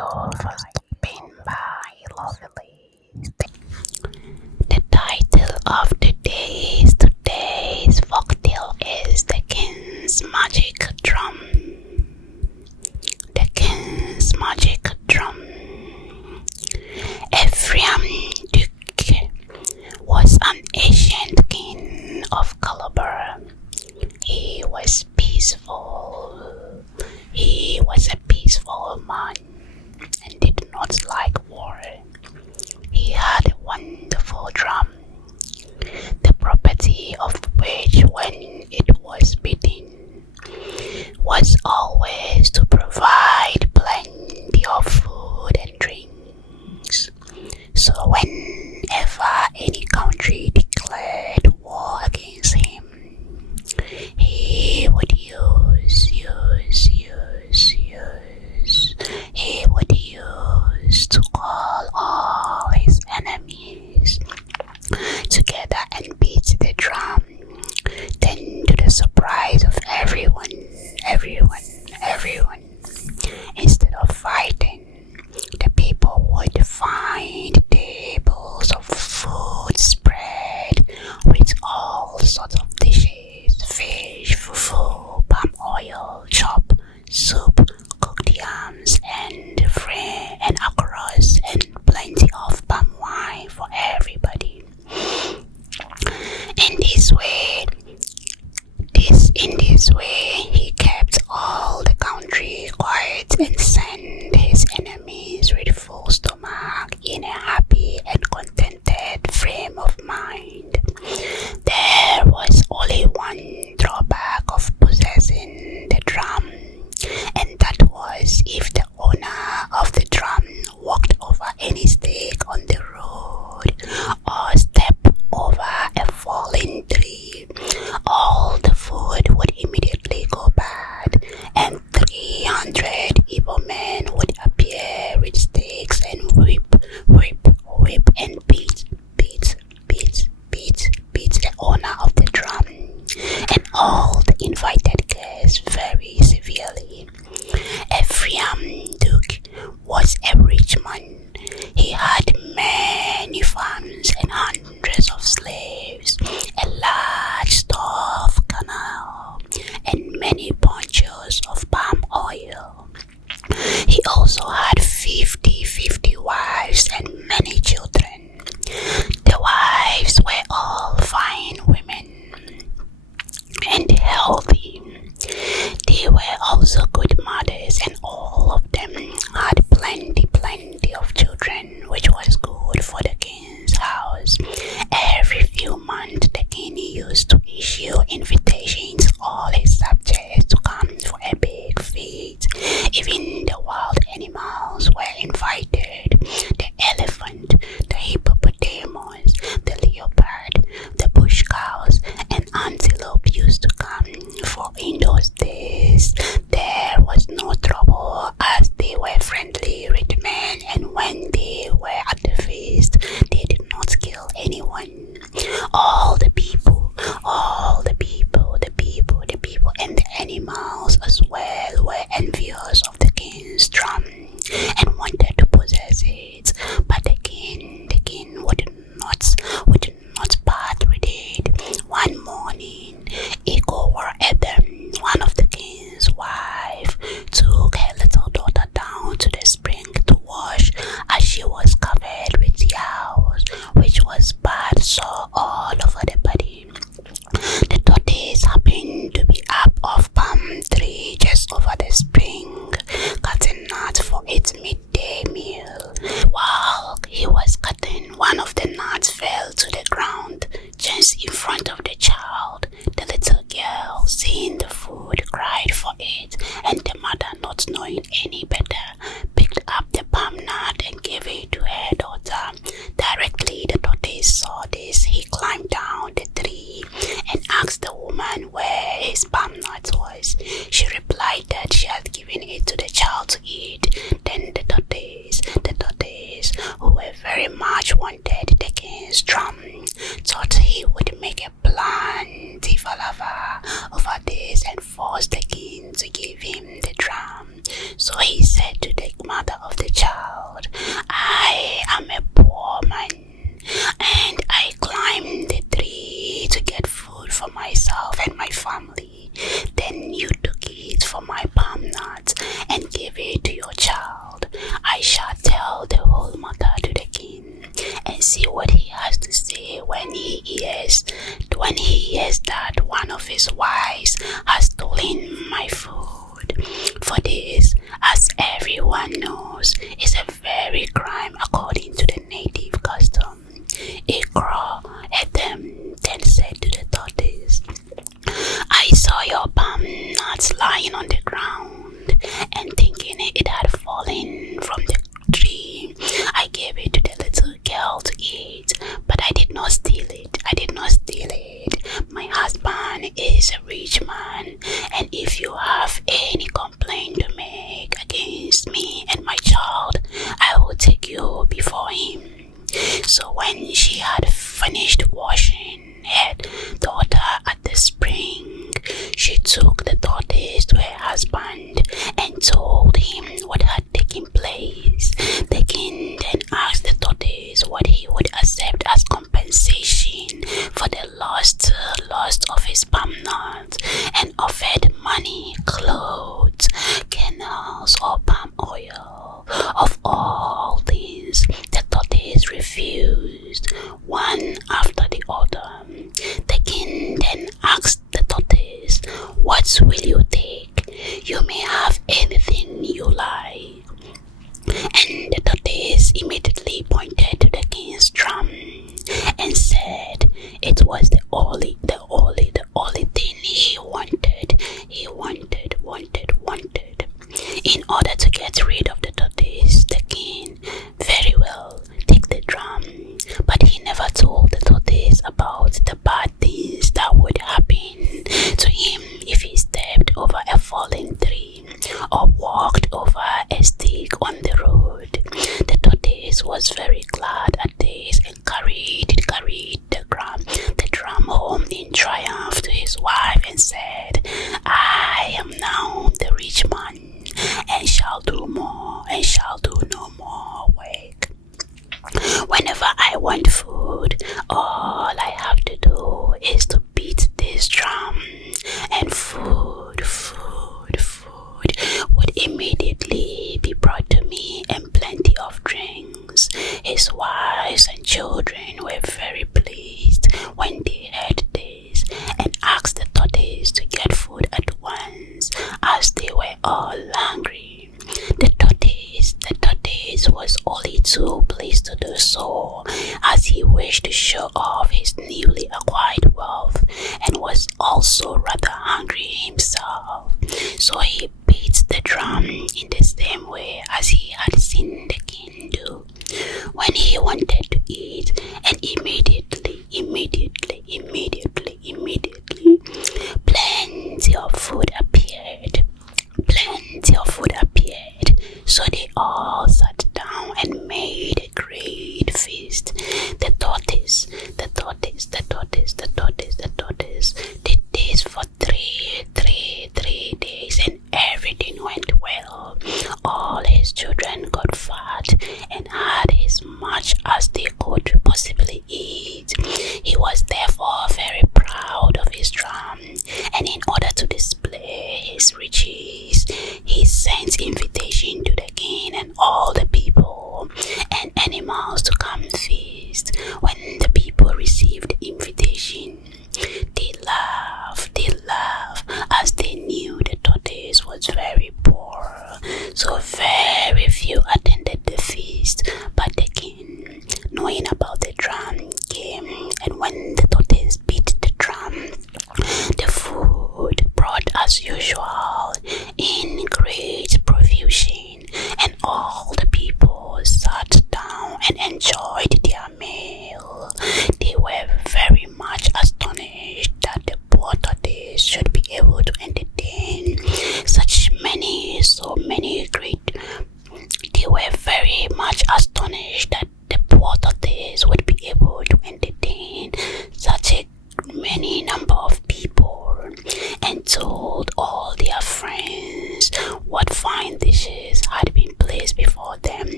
was been by lovelies. The title of today's folktale is The King's Magic Drum. The King's Magic Drum. Ephraim Duke was an ancient king of Calabar. He was peaceful. He was a peaceful man and did not like war. He had a wonderful drum, the property of which, when it was beaten, was always to provide plenty of food and drinks. So whenever any country declared war against him, he would to call all his enemies together and beat the drum. Then, to the surprise of everyone, instead of fighting, the people would find tables of food spread with all sorts of dishes: fish, fufu, palm oil, chop, soup, cooked yams, and akros, and plenty of palm wine for everybody. In this way, he kept all the country quiet and sent his enemies with full stomach in a happy and contented frame of mind. There was only one drawback of possessing the drum, and that was if the owner of the drum walked over any stake on the road or stepped over a falling tree, all the food would immediately go bad, and 300 evil men would appear with sticks and whip and beat the owner of the drum and all the invited guests very severely. Ephraim Duke was a rich man. He had many farms and hundreds of slaves, a large store of canal, and many bunches of palm oil. He also had 50 wives and many children. The wives were all fine women and healthy. They were also good mothers, and all of them had plenty of children, which was good for the king's house. Every few months, the king used to issue invitations to all his subjects to come for a big feast. Even the wild animals were invited: the elephant, the hippopotamus, the leopard, the bush cows, and antelope used to come, for in those days there was no trouble, as they were friendly rich men, and when they were at the feast, they did not kill anyone. All the people, and the animals as well were envious of the king's drum and wanted to possess it, but the king would not part with it. One morning, one of the king's wife, took her little daughter down to the spring to wash, as she was covered with yowls, which was bad sore all over the body. The tortoise happened to be up off palm tree just over the spring, cutting nuts for its midday meal. While he was cutting, one of the nuts fell to the ground just in front of the child. The little girl, seeing the food, cried for it, and the mother, not knowing any better, picked up the palm nut and gave it to her daughter. Directly the tortoise saw this, he climbed down the tree and asked the woman where his palm nut was. She replied that she had given it to the child to eat. Then the tortoise, who were very much wanted the king's drum, thought he would make a plenty palaver over this and force the king to give him the drum. So So he said to the mother of the child, I am a poor man, and I climbed the tree to get food for myself and my family. Then you took it from my palm nuts and gave it to your child. I shall tell the whole matter to the king and see what he has to say when he hears that one of his wives has stolen my food. For this, as everyone knows, is a very crime according to the native custom. A crow at them then said to the tortoise, I saw your palm nuts lying on the ground, and thinking it had fallen from the tree, I gave it to the little girl to eat, but I did not steal it. My husband is a rich man, and if you have any complaint to make against me and my child, I will take you before him. So when she had finished washing her daughter at the spring, she took the tortoise to her husband and told him what had taken place. The king then asked the tortoise what he would accept as compensation for the lost of his palm nuts, and offered money, clothes, kennels, or palm oil. Of all things, the tortoise refused, one after the other. The king then asked the tortoise, what will you take? You may have anything you like. And the tortoise immediately pointed to the king's drum and said it was the only thing he wanted. In order to get rid of the tortoise, the king, very well, take the drum, but he never told the tortoise about the bad things that would happen to him if he stepped over a fallen tree or walked over a stick on the road. The tortoise was very glad at this and carried the drum home in triumph to his wife and said, I am now the rich man and shall do no more work. Whenever I want food, all I have to do is to beat this drum, and food would immediately be brought to me, and plenty of drinks. His wives and children were very pleased when they heard this, and asked the tortoise to get food at once, as they were all hungry. The tortoise was only too pleased to do so, as he wished to show off his newly acquired wealth, and was also rather hungry himself. So he beat the drum in the same way as he had seen the king do when he wanted to eat, and immediately plenty of food appeared. So they all sat down and made a great feast. The tortoise did this for three days, and everything went well. All his children got fat and had as much as they could possibly eat. He was therefore very proud of his drum, and in order to display his riches, he sent invitation to the king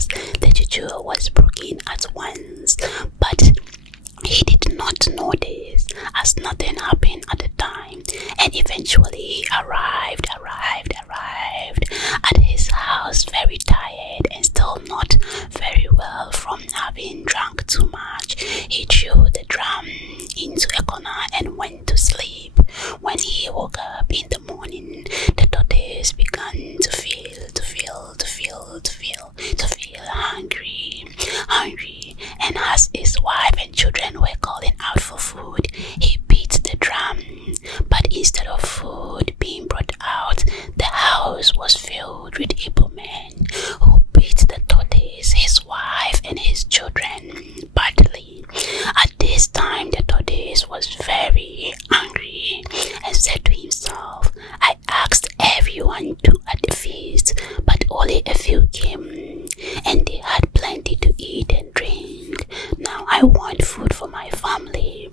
as the juju was broken at once, but he did not know this, as nothing happened at the time, and eventually arrived at his house very tired and still not very well from having drunk too much. He threw the drum into a corner and went to sleep. When he woke up in the morning, the tortoise began to feel hungry, and as his wife and children were calling out for food, he beat the drum. But instead of food being brought out, the house was filled with able men who beat the tortoise, his wife, and his children badly. At this time, the tortoise was very angry and said to himself, "I asked everyone to at the feast, but only a few came, and they had plenty to eat and drink. Now I want food for my family.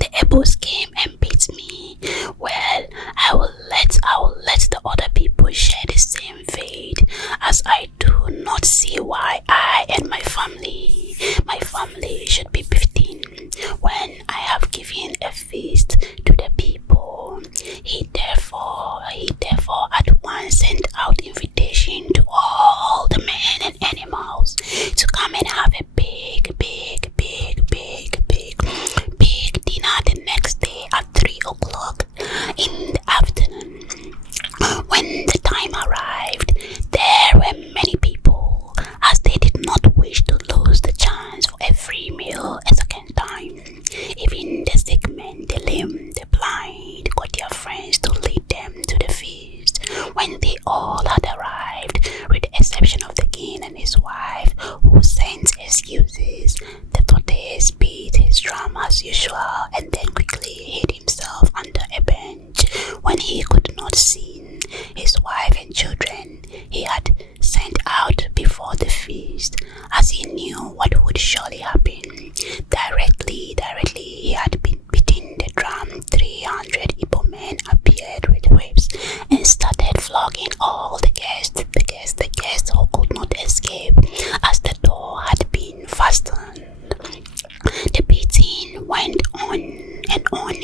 The apples came and beat me. Well, I will let the other people share the same fate, as I do not see why I and my family should be beaten when I have given a feast to the people." He therefore at once sent out invitation to all the men and animals to come and have a big dinner the next day at 3 o'clock in the afternoon. When the time arrived, there were many people, as they did not wish to lose the chance for a free meal a second time. Even the sick men, the lame, the blind got their friends to lead them to the feast. When they all had arrived, with the exception of the king and his wife, who sent excuses, the tortoise beat his drum as usual and then quickly hid himself under a bench. When he could not see his wife and children he had sent out before the feast, as he knew what would surely happen, directly he had been beating the drum, 300 Igbo men appeared with whips and started flogging all the guests who could not escape, as the door had been fastened. The beating went on and on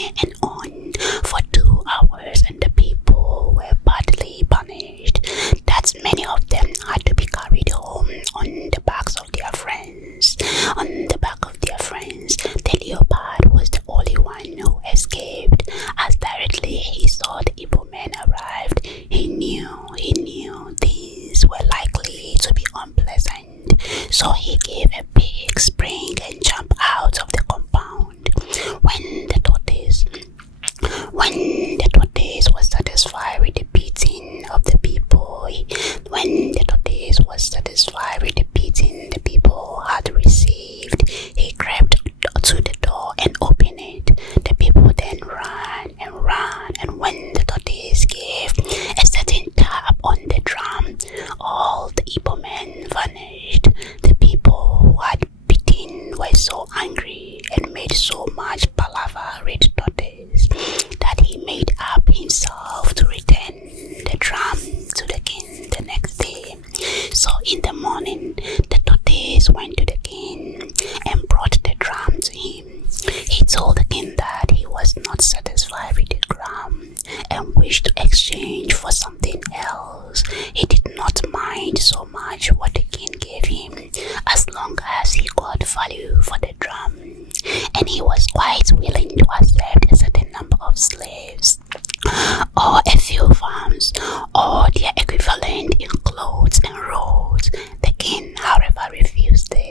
for 2 hours, and the people were badly punished, that many of them had to be carried home on the backs of their friends. The leopard was the only one who escaped, as directly he saw the Igbo men arrived, he knew these were likely to be unpleasant, so he gave a big spring and jumped out of the compound. When the tortoise was satisfied with the beating the people had received, he crept to the door and opened it. The people then ran, and when the tortoise gave a certain tap on the drum, all the Igbo men vanished. The people who had beaten were so angry and made so much palaver with tortoise that he made up himself to return the drum to the king the next day. So in the morning, the tortoise went to the king and brought the drum to him. He told the king that he was not satisfied with the drum and wished to exchange for something else. He did not mind so much what the king gave him, as long as he got value for the drum, and he was quite willing to accept a certain number of slaves, or a few farms, or their equivalent in clothes and roads. The king, however, refused this.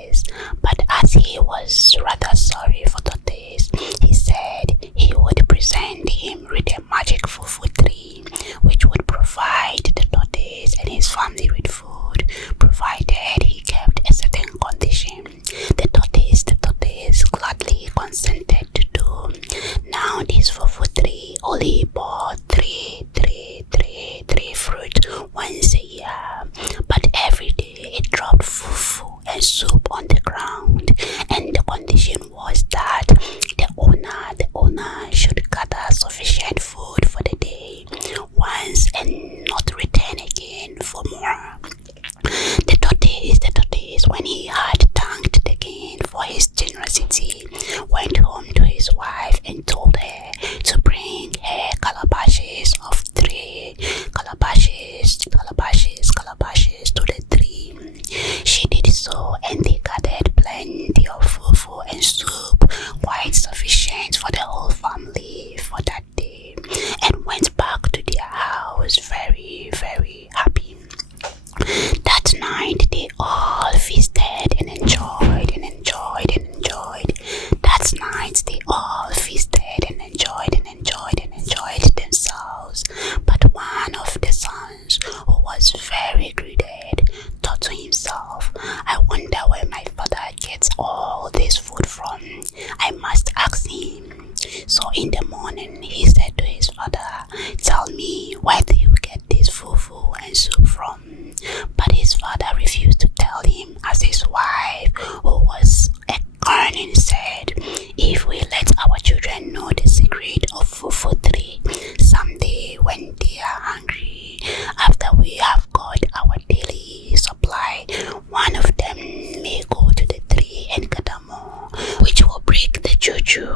So in the morning, he said to his father, "Tell me, where do you get this fufu and soup from?" But his father refused to tell him, as his wife, who was a cunning, said, "If we let our children know the secret of fufu tree, someday when they are hungry, after we have got our daily supply, one of them may go to the tree and gather more, which will break the juju."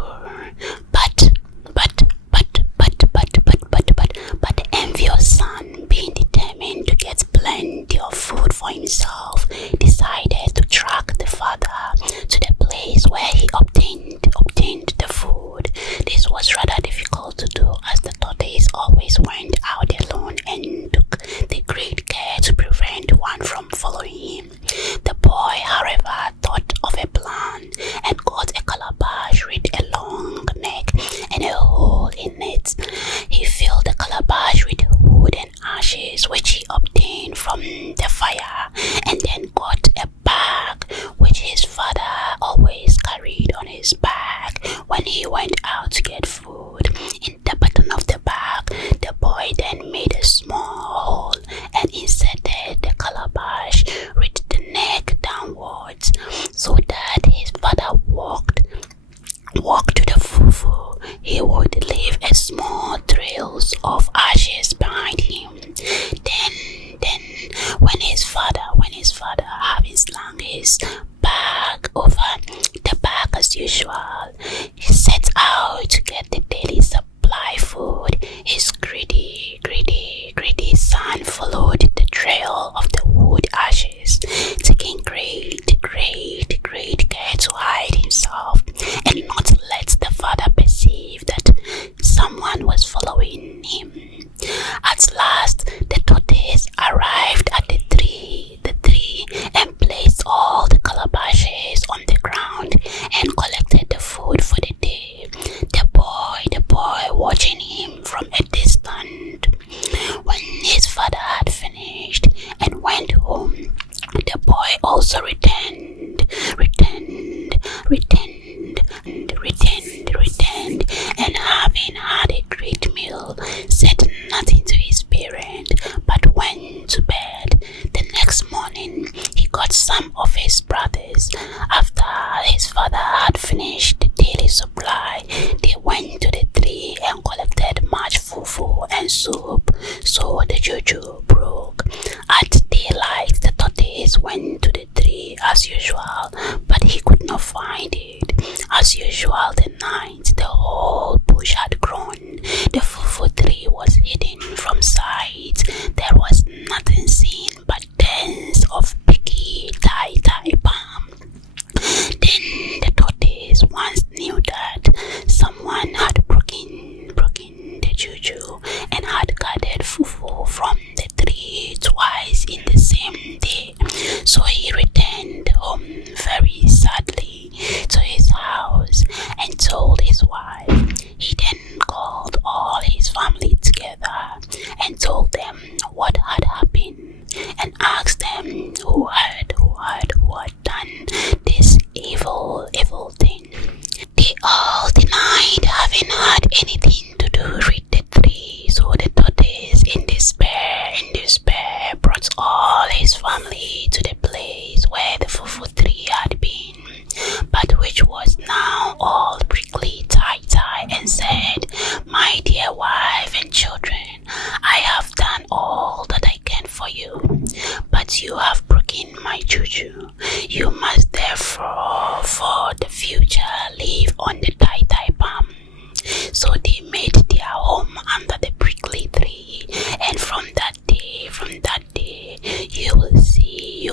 But the envious son, being determined to get plenty of food for himself, decided to track the father to the place where he obtained the food. This was rather difficult to do, as the tortoise always went out alone and took the great care to prevent one from following him. The boy, however, thought of a plan and got a calabash with a long neck and a hole in it. He filled the calabash with wood and ashes, which he obtained from the fire, and then got a bag which his father always carried on his back when he went out to get food. In the bottom of the bag, the boy then made a small hole and inserted the calabash with the neck downwards, so that his father walked to the fufu, he would leave a small trails of ashes behind him. Then when his father having slung his bag over the bag as usual, he set out to get the daily supply food. His greedy son followed the trail of the wood ashes, taking great care to hide himself and not let the father perceive that someone was following him. At last, the tortoise arrived at the tree and placed all the calabashes on the ground and collected the food for the day. The boy watching him from a distance. When his father had finished and went home, the boy also returned and having had a great meal, said nothing to his parent, but went to bed. The next morning, he got some of his brothers. After his father had finished the daily supply, they went to the tree and collected much fufu and soup, so the juju broke. At daylight, the tortoise went to the tree as usual, but he could not find it. As usual, the night the whole bush had grown. The fufu tree was hidden from sight. There was nothing seen but dens of picky tie palm. Then the tortoise once knew that someone had broken the juju and had gathered fufu from the tree twice in the same day. So he returned home very sadly to his house and told his wife. He then called all his family together and told them what had happened and asked them who had done this evil thing. They all denied having had anything to do with the tree. So the tortoise, in despair, brought all his family to the place where the fufu tree had been, but which was now all prickly tie, and said, "My dear wife and children, I have done all that I can for you, but you have broken my juju. You must therefore for the future live on the tie palm." So they made their home under the prickly tree, and from that day, you will see